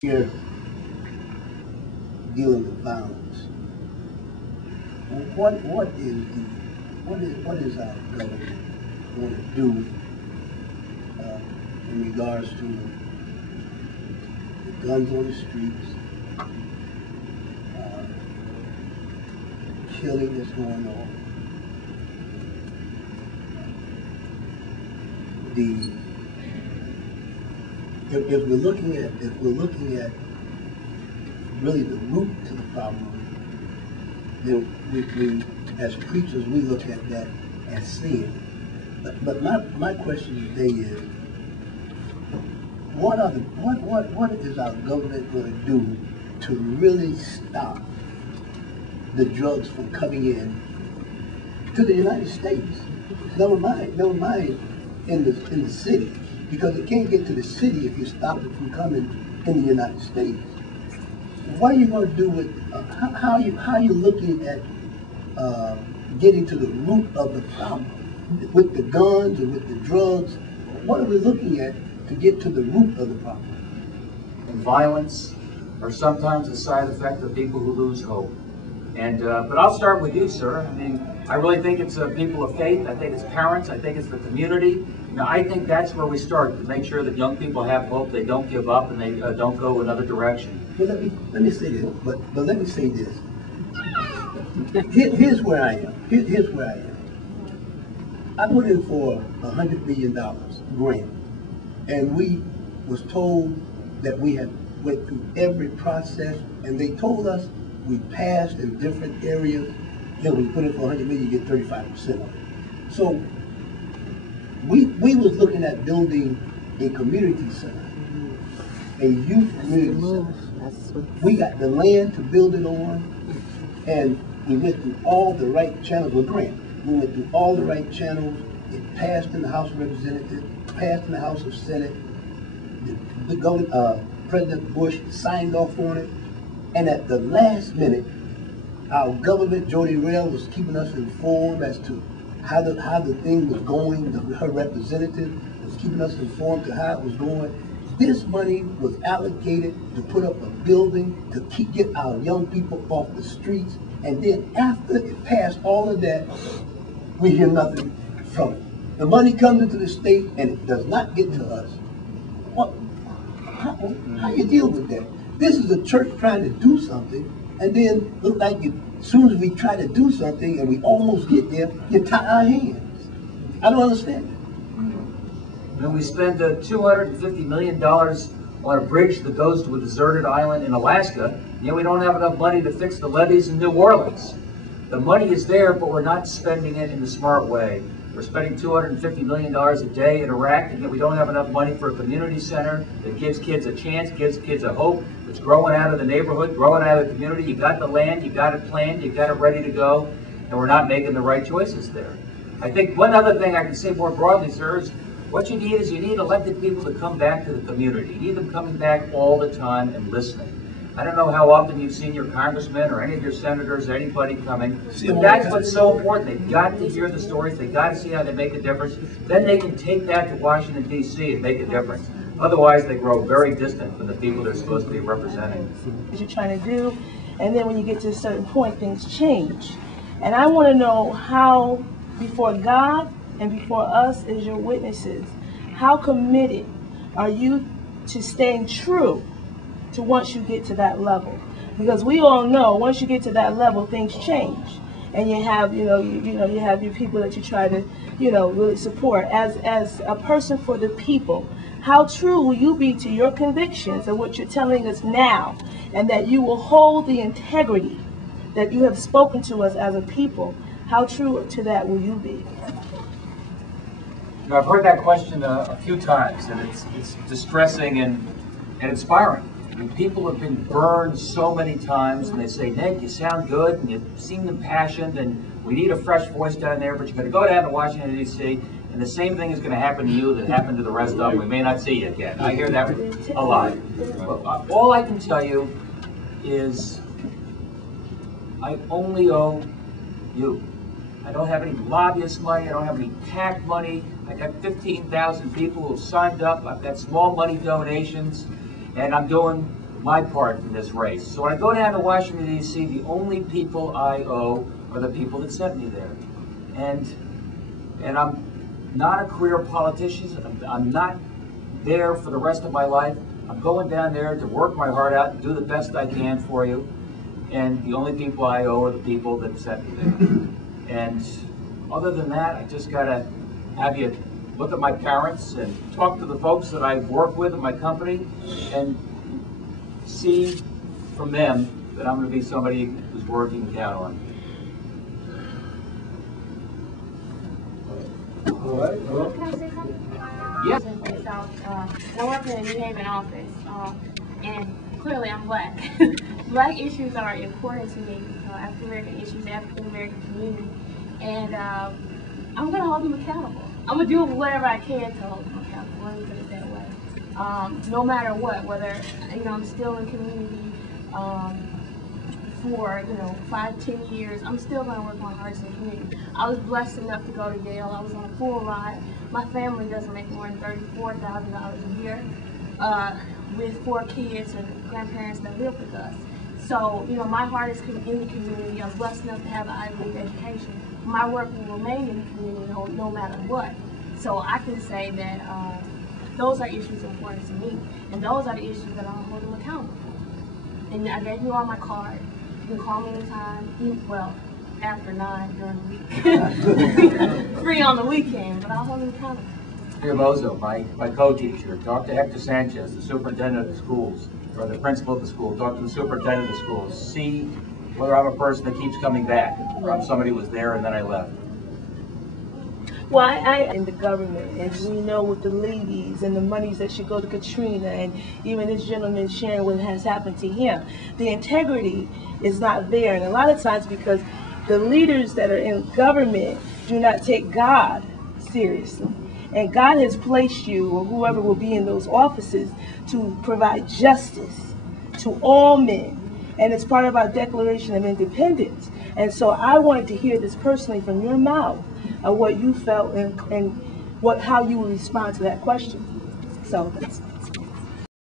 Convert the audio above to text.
Here, dealing with violence. What is our government going to do in regards to the guns on the streets, killing that's going on, if we're looking at really the root to the problem, then we as preachers, we look at that as sin. But my question today is, what is our government going to do to really stop the drugs from coming in to the United States? Never mind in the city, because it can't get to the city if you stop it from coming in the United States. What are you going to do with how are you looking at getting to the root of the problem with the guns and with the drugs? What are we looking at to get to the root of the problem? And violence are sometimes a side effect of people who lose hope. And but I'll start with you, sir. I mean, I really think it's people of faith. I think it's parents. I think it's the community. I think that's where we start, to make sure that young people have hope, they don't give up, and they don't go another direction. Well, let me say this. But let me say this. Here's where I am. Here's where I am. I put in for $100 million grant, and we was told that we had went through every process, and they told us we passed in different areas. Then we put in for $100 million, you get 35% of it. So we was looking at building a community center, a youth community center. We got the land to build it on, and we went through all the right channels with grant. We went through all the right channels. It passed in the House of Representatives, passed in the House of Senate. President Bush signed off on it, and at the last minute, our government, Jody Rail, was keeping us informed as to how the thing was going. Her representative was keeping us informed to how it was going. This money was allocated to put up a building to get our young people off the streets. And then after it passed all of that, we hear nothing from it. The money comes into the state and it does not get to us. How you deal with that? This is a church trying to do something, and then look like as soon as we try to do something and we almost get there, you tie our hands. I don't understand it. When we spend $250 million on a bridge that goes to a deserted island in Alaska, we don't have enough money to fix the levees in New Orleans. The money is there, but we're not spending it in the smart way. We're spending $250 million a day in Iraq, and yet we don't have enough money for a community center that gives kids a chance, gives kids a hope. It's growing out of the neighborhood, growing out of the community. You got the land, you got it planned, you got it ready to go, and we're not making the right choices there. I think one other thing I can say more broadly, sir, is what you need elected people to come back to the community. You need them coming back all the time and listening. I don't know how often you've seen your congressman or any of your senators or anybody coming, but that's what's so important. They've got to hear the stories. They've got to see how they make a difference. Then they can take that to Washington, D.C. and make a difference. Otherwise, they grow very distant from the people they're supposed to be representing. What you're trying to do, and then when you get to a certain point, things change. And I want to know how, before God and before us as your witnesses, how committed are you to staying true to once you get to that level? Because we all know once you get to that level, things change, and you have you have your people that you try to really support. As a person for the people, how true will you be to your convictions and what you're telling us now, and that you will hold the integrity that you have spoken to us as a people? How true to that will you be? I've heard that question a few times, and it's distressing and inspiring. I mean, people have been burned so many times, and they say, Ned, you sound good, and you seem impassioned, and we need a fresh voice down there, but you're going to go down to Washington, D.C., and the same thing is going to happen to you that happened to the rest of them. We may not see you again. I hear that a lot. But all I can tell you is I only owe you. I don't have any lobbyist money. I don't have any PAC money. I got 15,000 people who have signed up. I've got small money donations, and I'm doing my part in this race. So when I go down to Washington, D.C., the only people I owe are the people that sent me there. And I'm not a career politician. I'm not there for the rest of my life. I'm going down there to work my heart out and do the best I can for you. And the only people I owe are the people that sent me there. And other than that, I just gotta have you look at my parents and talk to the folks that I work with in my company and see from them that I'm going to be somebody who's worth you can count on. All right. Well, Can I say something? Yeah. I work in the New Haven office, and clearly I'm black. Black issues are important to me, African American issues, African American community, and I'm going to hold them accountable. I'm going to do whatever I can to hold them accountable, let me put it that way. No matter what, whether, I'm still in community for, 5, 10 years, I'm still going to work my hardest in the community. I was blessed enough to go to Yale. I was on a full ride. My family doesn't make more than $34,000 a year with 4 kids and grandparents that live with us. So, my heart is in the community. I'm blessed enough to have an Ivy League education. My work will remain in the community no matter what. So I can say that those are issues important to me, and those are the issues that I'm holding accountable for. And I gave you all my card. You can call me anytime, well, after 9 during the week. Free on the weekend, but I'll hold them accountable. Here, Mozo, my co-teacher, talk to Hector Sanchez, the superintendent of the schools, or the principal of the school. Talk to the superintendent of the schools. See whether I'm a person that keeps coming back, or I'm somebody who was there and then I left. Well, I in the government, and we know with the ladies and the monies that should go to Katrina, and even this gentleman sharing what has happened to him, the integrity is not there. And a lot of times because the leaders that are in government do not take God seriously. And God has placed you, or whoever will be in those offices, to provide justice to all men. And it's part of our Declaration of Independence. And so I wanted to hear this personally from your mouth, of what you felt and how you would respond to that question. So that's